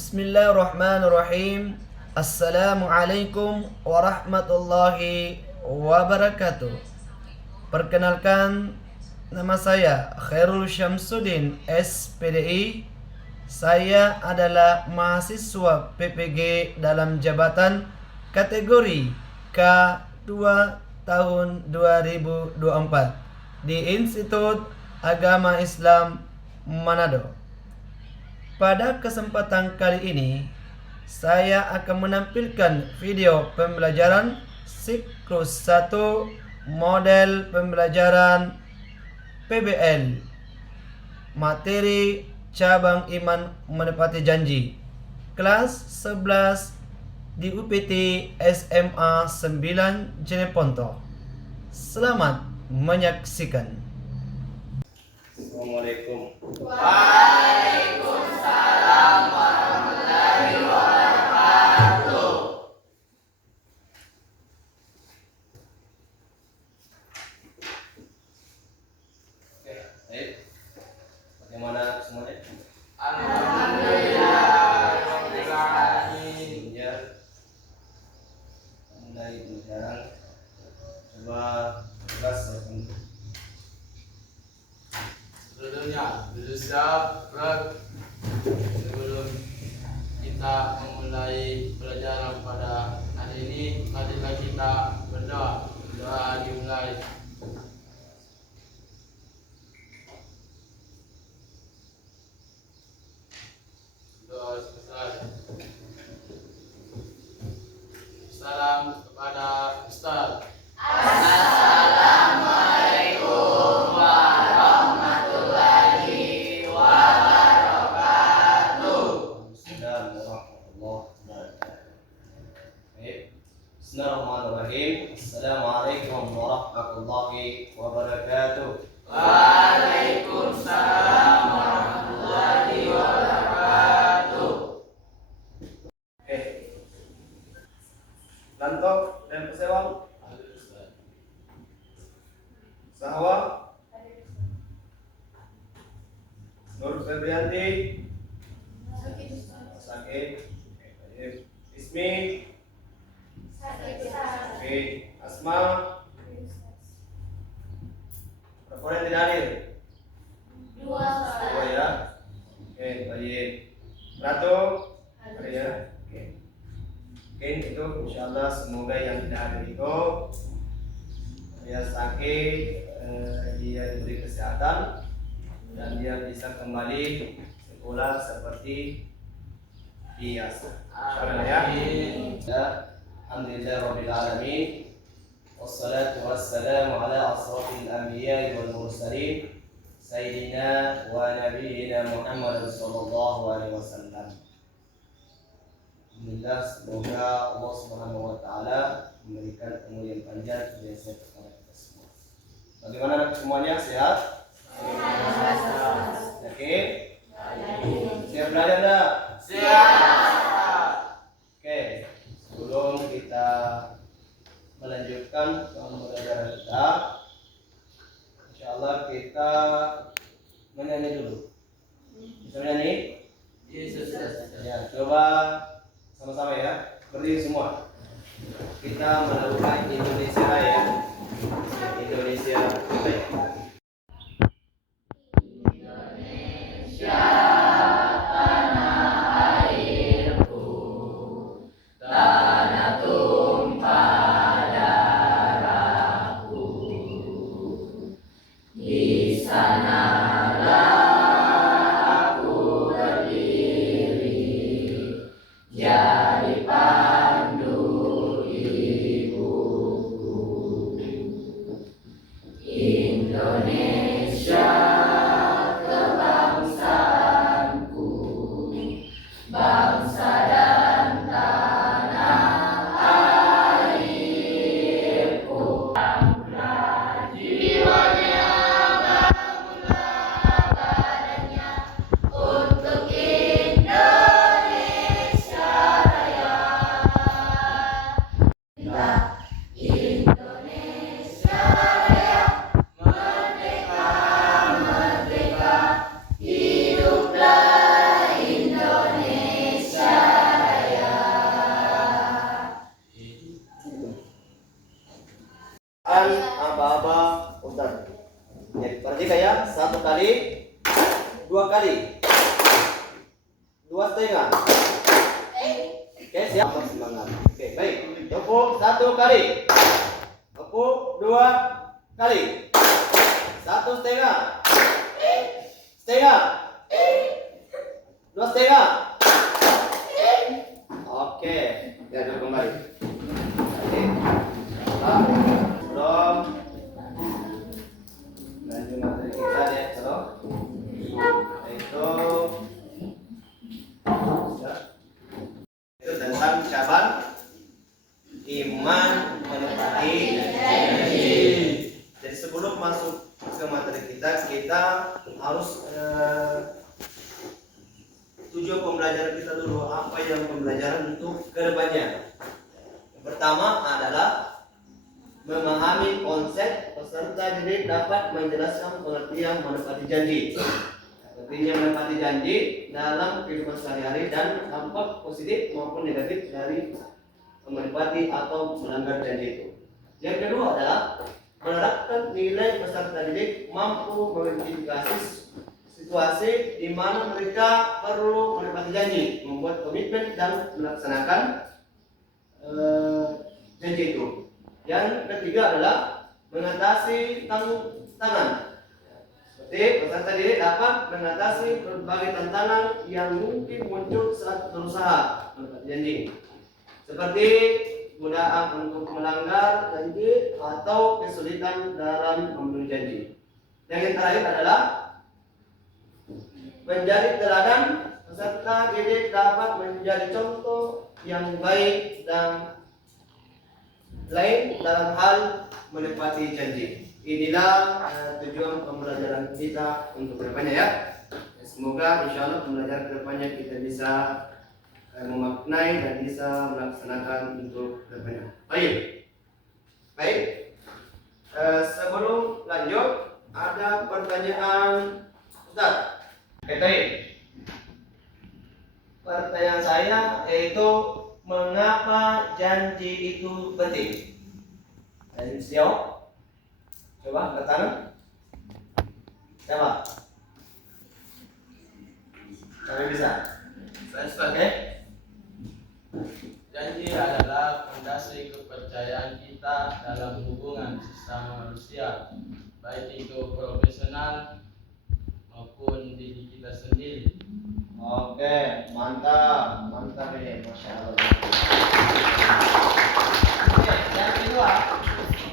Bismillahirrahmanirrahim. Assalamualaikum warahmatullahi wabarakatuh. Perkenalkan, nama saya Khairul Syamsuddin SPDI. Saya adalah mahasiswa PPG dalam jabatan kategori K2 tahun 2024 di Institut Agama Islam Manado. Pada kesempatan kali ini, saya akan menampilkan video pembelajaran siklus 1 model pembelajaran PBL materi cabang iman menepati janji kelas 11 di UPT SMA 9 Jeneponto. Selamat menyaksikan. Assalamualaikum. Waalaikumsalam warahmatullahi wabarakatuh. Oke, baik. Bagaimana semuanya? Alhamdulillah rabbil alamin. Ya. Mulai pelajaran. Coba kelas Sebelumnya, duduk siap, gerak. Sebelum kita memulai pelajaran pada hari ini, marilah kita berdoa. Doa dimulai. Doa selesai. Salam kepada Ustaz. Assalamualaikum warahmatullahi wabarakatuh. Bismillahirrahmanirrahim. Baik. Bismillahirrahmanirrahim. Assalamualaikum warahmatullahi wabarakatuh. Waalaikumsalam warahmatullahi wabarakatuh. Oke. Lantok dan pesewang. Sahwa. Nur Febrianti. Sakit. Oke. Ismi. Oke. Asma. Berapa yang tidak hadir? Dua ya. Oke, baik. Ratu. Ada ya. Oke. Oke, itu insyaallah semoga yang tidak hadir itu dia sakit, dia diberi kesehatan dan dia bisa kembali sekolah seperti biasa. Insyaallah ya. Alhamdulillah rabbil alamin. Wassalatu wassalamu ala asrafil anbiya'i wal mursalin sayyidina wa nabiyyina Muhammad sallallahu alaihi wasallam. Alhamdulillah, semoga Allah Subhanahu wa taala memberikan umur yang panjang dan sehat kepada kita semua. Bagaimana anak semuanya, sehat? Yakin? Siap belajar enggak? Siap. Oke, sebelum kita melanjutkan pembelajaran kita, insyaallah kita menyanyi dulu. Bisa menyanyi? Yesus. Ya, coba sama-sama ya, berdiri semua. Kita melakukan Indonesia Raya. Indonesia Raya. setengah. Oke, siap. Semangat. Oke, baik. Tepuk 1 kali. Tepuk 2 kali. 1 setengah. Setengah. 2 setengah. Oke, lihat kembali. Oke. Belum. Lanjut materi kita ya, terus. Itu tentang ucapan iman menepati janji. Jadi sebelum masuk ke materi kita harus tujuan pembelajaran kita dulu, apa yang pembelajaran untuk kedepannya. Yang pertama adalah memahami konsep peserta didik dapat menjelaskan pengertian menepati janji. Artinya menepati janji dalam kehidupan sehari-hari dan dampak positif maupun negatif dari menepati atau melanggar janji itu. Yang kedua adalah menerapkan nilai peserta didik mampu mengidentifikasi situasi di mana mereka perlu menepati janji, membuat komitmen dan melaksanakan janji itu. Yang ketiga adalah mengatasi tantangan. Seperti peserta didik dapat mengatasi berbagai tantangan yang mungkin muncul saat berusaha menepati janji, seperti godaan untuk melanggar janji atau kesulitan dalam memenuhi janji. Yang terakhir adalah menjadi teladan. Peserta didik dapat menjadi contoh yang baik dan lain dalam hal menepati janji. Inilah tujuan pembelajaran kita untuk kedepannya ya. Semoga insya Allah pembelajaran kedepannya kita bisa memaknai dan bisa melaksanakan untuk kedepannya. Baik. Sebelum lanjut ada pertanyaan Ustaz. Pertanyaan saya yaitu mengapa janji itu penting? Dan siapa? Coba angkat tangan. Siapa? Kalian bisa? Oke. Janji adalah fondasi kepercayaan kita dalam hubungan sesama manusia, baik itu profesional maupun diri kita sendiri. Oke, mantap ini, masya Allah. Oke, yang kedua,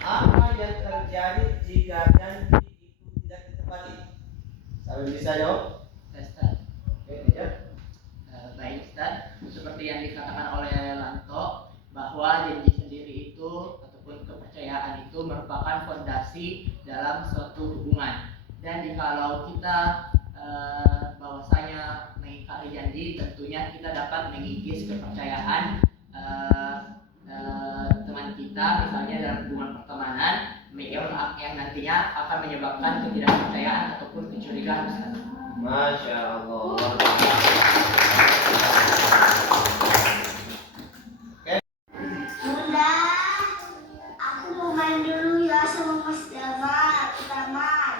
apa yang terjadi jika janji itu tidak ditepati? Sampai bisa jawab? Ustaz. Oke, ya. Baik Ustaz, seperti yang dikatakan oleh Lanto bahwa janji sendiri itu ataupun kepercayaan itu merupakan fondasi dalam suatu hubungan. Dan jikalau kita bahwasanya mengingkari janji, tentunya kita dapat mengikis kepercayaan teman kita, misalnya dalam hubungan pertemanan yang nantinya akan menyebabkan ketidakpercayaan ataupun kecurigaan. Masya Allah. Bunda, aku mau main dulu ya sama Mas Damar ke taman.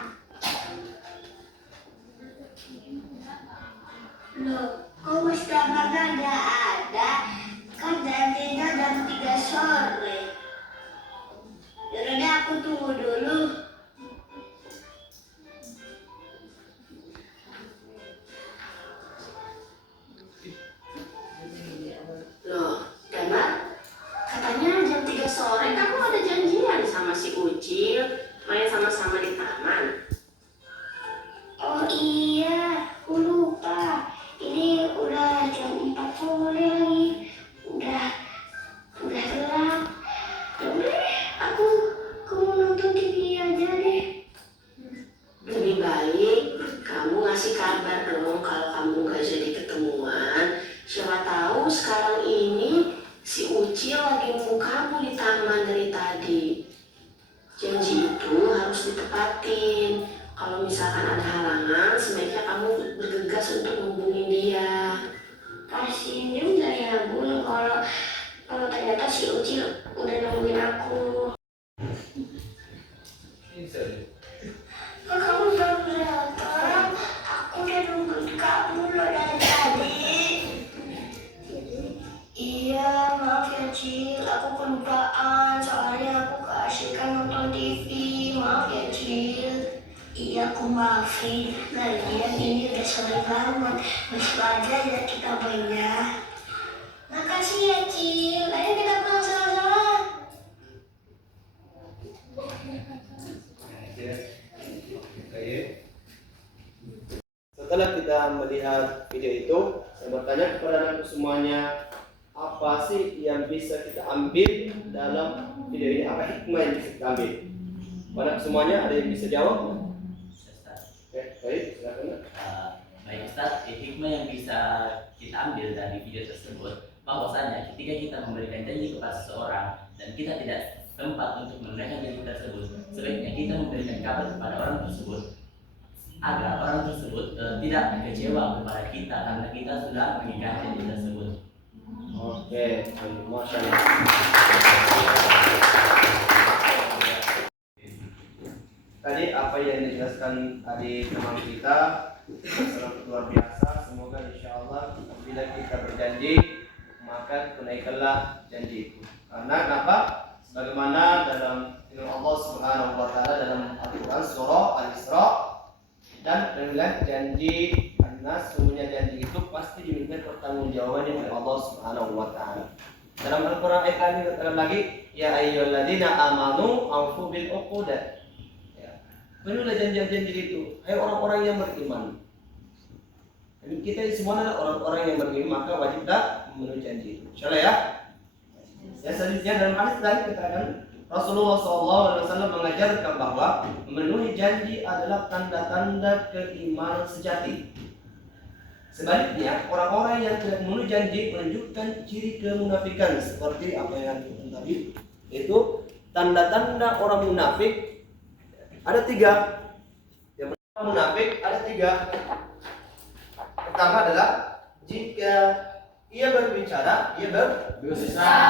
Loh, kok Mas Damar nggak ada? Kan janjinya jam 3 sore. Yaudah aku tunggu dulu. Loh, Damar, katanya jam 3 sore kamu ada janjian sama si Ucil, main sama-sama di taman. Oh iya, aku lupa. Ini udah jam 4 sore lagi. Udah gelap. Yaudah, aku mau nonton TV aja deh. Lebih baik kamu ngasih kabar dong kalau kamu gak jadi ketemuan. Siapa tahu sekarang ini si Ucil lagi nunggu kamu di taman dari tadi. Janji itu harus ditepatin. Kalau misalkan ada halangan, sebaiknya kamu bergegas untuk menghubungi dia. Kasihin juga ya Bun kalau ternyata si Ucil udah nungguin aku. Kok kamu belum datang? Aku udah nungguin kamu loh dari tadi. maafin. Lagian ini udah sore banget. Besok aja ya kita mainnya. Makasih ya Cil. Ayo kita pulang sama-sama. Setelah kita melihat video itu, saya bertanya kepada anak semuanya, apa sih yang bisa kita ambil dalam video ini? Apa hikmah yang bisa kita ambil? Anak semuanya ada yang bisa jawab? Oke, baik, silakan. Baik Ustaz, hikmah yang bisa kita ambil dari video tersebut bahwasanya ketika kita memberikan janji kepada seseorang dan kita tidak sempat untuk menunaikan janji tersebut, sebaiknya kita memberikan kabar kepada orang tersebut agar orang tersebut tidak kecewa kepada kita karena kita sudah mengikat janji tersebut. Oke, masya Allah. Tadi apa yang dijelaskan tadi teman kita sangat luar biasa. Semoga insya Allah bila kita berjanji maka tunaikanlah janji itu. Karena kenapa? Sebagaimana dalam firman Allah Subhanahu wa taala dalam Al-Qur'an surah Al-Isra, dan dengan janji An-Nas, sungguhnya janji itu pasti diminta pertanggungjawabannya oleh Allah Subhanahu wa taala. Dalam Al-Qur'an ayat ini dikatakan lagi, ya ayyuhalladzina amanu aufu bil uqud. Penuhilah janji-janji itu, hai orang-orang yang beriman. Dan kita semua adalah orang-orang yang beriman, maka wajib tak memenuhi janji itu. Insyaallah ya. Ya, selanjutnya dalam hadis tadi dikatakan Rasulullah SAW mengajarkan bahwa memenuhi janji adalah tanda-tanda keimanan sejati. Sebaliknya, orang-orang yang tidak memenuhi janji menunjukkan ciri kemunafikan seperti apa yang kita tadi. Itu tanda-tanda orang munafik. Ada 3. Yang pertama munafik ada 3. Pertama adalah jika ia berbicara, ia berdusta.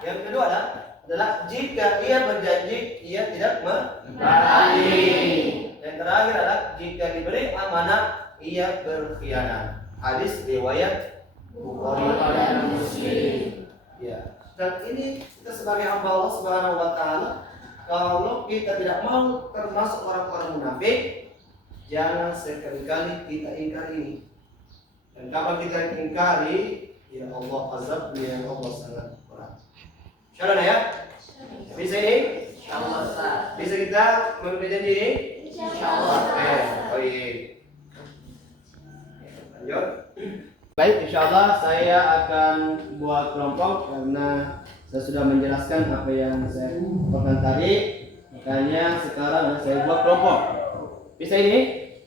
Yang kedua adalah jika ia berjanji, ia tidak menepati. Dan terakhir adalah jika diberi amanah, ia berkhianat. Hadis riwayat Bukhari dan Muslim. Ya. Dan ini kita sebagai hamba Allah Subhanahu wa taala, kalau kita tidak mau termasuk orang-orang munafik, jangan sekali-kali kita ingkari ini. Dan kalau kita ingkari, ya Allah azab, ya Allah sangat berat. Insyaallah ya. Bisa ini? Insyaallah. Bisa kita memberi janji ini? Insyaallah. Baik. Lanjut. Baik, insyaallah saya akan buat kelompok karena saya sudah menjelaskan apa yang saya lakukan tadi. Makanya sekarang saya buat kelompok. Bisa ini?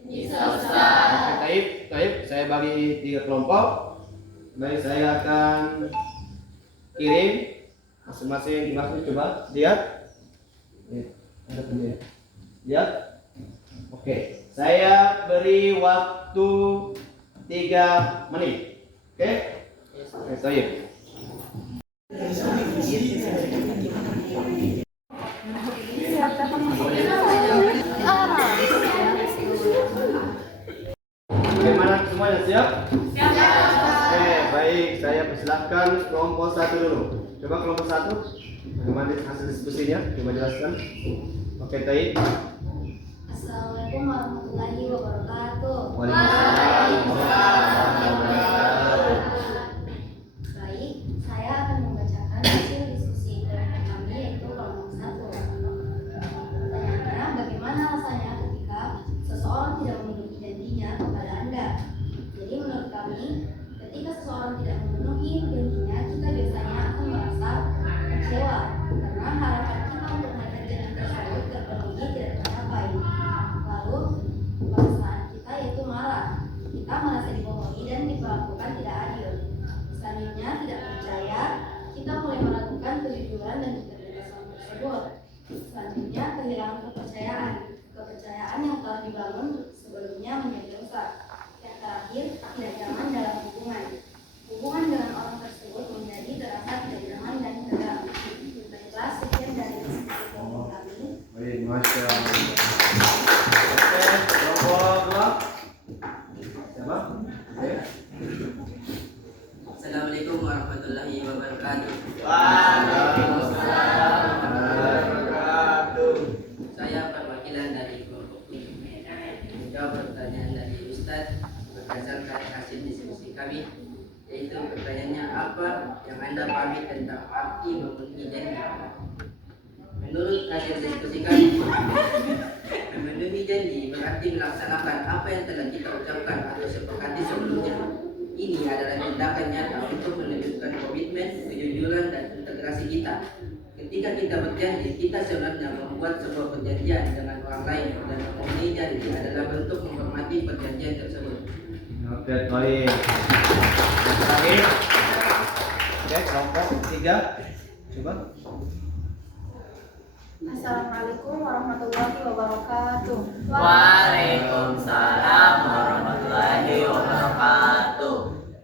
Bisa Ustaz. Oke, taib. Saya bagi 3 kelompok. Baik, saya akan kirim masing-masing dimaksud, coba lihat. Ada punya. Lihat. Oke, saya beri waktu 3 menit. Oke? Oke, taib. Bagaimana semuanya siap? Siap. Oke, baik. Saya persilahkan kelompok 1 dulu. Coba kelompok 1. Bagaimana hasil diskusinya? Coba jelaskan. Oke, Taib. Assalamualaikum warahmatullahi wabarakatuh. Baik, saya akan membacakan hasil diskusi kelompok kami yaitu kelompok 1. Pertanyaannya, bagaimana rasanya ketika seseorang tidak memenuhi janjinya kepada Anda? Jadi menurut kami, ketika seseorang tidak memenuhi janjinya, kita biasanya akan merasa kecewa karena harapan kita untuk melihat janji tersebut terpenuhi tidak tercapai. Lalu perasaan kita yaitu marah. Kita merasa dibohongi dan diperlakukan tidak adil. Selanjutnya tidak percaya, kita mulai meragukan kejujuran dan keterlibatan tersebut. Selanjutnya kehilangan kepercayaan. Kepercayaan yang telah dibangun sebelumnya menjadi rusak. Yang terakhir, tidak nyaman dalam hubungan. Hubungan dengan orang tersebut menjadi terasa tidak nyaman dan tegang. Baiklah, sekian dari diskusi kelompok kami. Baik, masya Allah. Oke, kelompok 2. Siapa? Oke. Assalamualaikum warahmatullahi wabarakatuh. Waalaikumsalam warahmatullahi wabarakatuh. Saya perwakilan dari kelompok 7. Yaitu pertanyaannya, apa yang Anda pahami tentang arti memenuhi janji? Menurut hasil diskusi kami, memenuhi janji berarti melaksanakan apa yang telah kita ucapkan atau sepakati sebelumnya. Ini adalah tindakan nyata untuk menunjukkan komitmen, kejujuran, dan integrasi kita. Ketika kita berjanji, kita sebenarnya membuat sebuah perjanjian dengan orang lain, dan memenuhi janji adalah bentuk menghormati perjanjian tersebut. Oke, baik. Yang terakhir. Oke, kelompok ketiga. Coba. Assalamualaikum warahmatullahi wabarakatuh. Waalaikumsalam warahmatullahi wabarakatuh.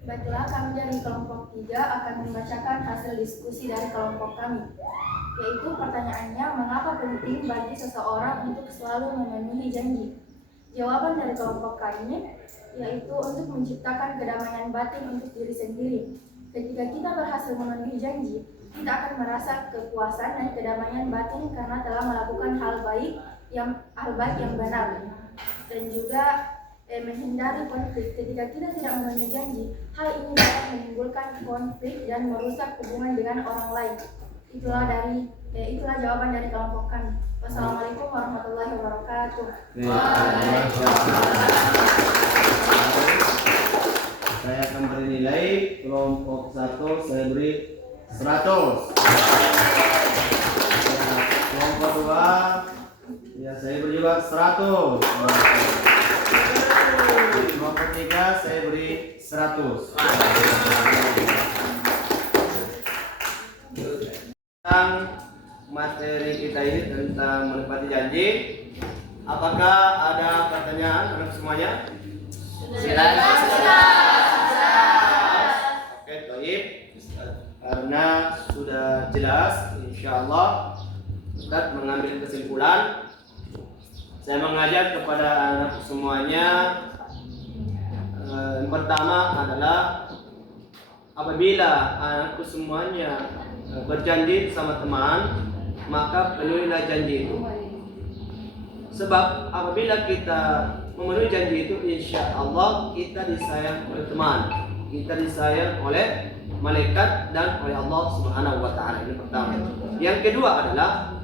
Baiklah, kami dari kelompok 3 akan membacakan hasil diskusi dari kelompok kami. Yaitu pertanyaannya, mengapa penting bagi seseorang untuk selalu memenuhi janji? Jawaban dari kelompok kami yaitu untuk menciptakan kedamaian batin untuk diri sendiri. Ketika kita berhasil memenuhi janji, kita akan merasa kepuasan dan kedamaian batin karena telah melakukan hal baik yang benar, dan juga menghindari konflik. Ketika kita tidak memenuhi janji, hal ini dapat menimbulkan konflik dan merusak hubungan dengan orang lain. Itulah jawaban dari kelompok kami. Wassalamualaikum warahmatullahi wabarakatuh. Saya akan beri nilai kelompok 1 saya beri 100. Ya, kelompok 2 ya saya beri juga 100. Kelompok 3 saya beri 100. Tentang materi kita ini tentang menepati janji, apakah ada pertanyaan untuk semuanya? Silakan. Oke, baik. Karena sudah jelas, insya Allah Ustaz mengambil kesimpulan. Saya mengajak kepada anak semuanya, yang pertama adalah apabila anakku semuanya berjanji sama teman, maka penuhilah janji itu. Sebab apabila kita memenuhi janji itu, insya Allah kita disayang oleh teman, kita disayang oleh malaikat dan oleh Allah Subhanahu wa Ta'ala. Ini pertama. Yang kedua adalah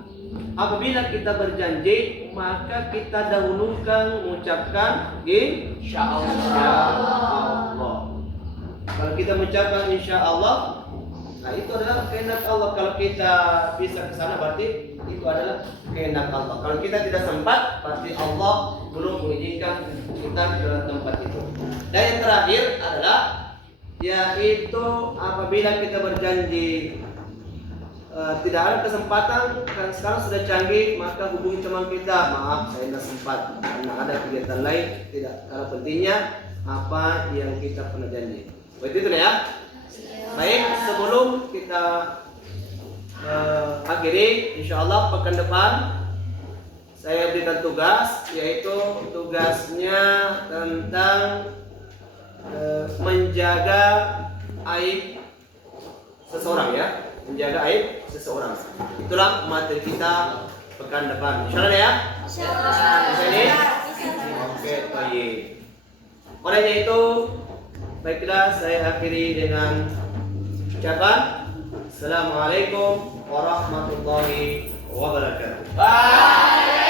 apabila kita berjanji, maka kita dahulukan mengucapkan insya Allah. Kalau kita mengucapkan insya Allah, nah itu adalah kehendak Allah. Kalau kita bisa ke sana, berarti itu adalah kehendak Allah. Kalau kita tidak sempat, berarti Allah belum mengizinkan kita ke tempat itu. Dan yang terakhir adalah yaitu apabila kita berjanji tidak ada kesempatan, kan sekarang sudah canggih, maka hubungi teman kita, maaf saya tidak sempat karena ada kegiatan lain, tidak kalah pentingnya apa yang kita pernah janji. Begitu ya. Baik, sebelum kita akhiri, insya Allah pekan depan saya berikan tugas, yaitu tugasnya tentang menjaga aib seseorang, ya, menjaga aib seseorang. Itulah materi kita pekan depan. Insya Allah ya. Bisa ini? Oke, baik. Olehnya itu, baiklah saya akhiri dengan ucapan Assalamualaikum warahmatullahi wabarakatuh. Bye.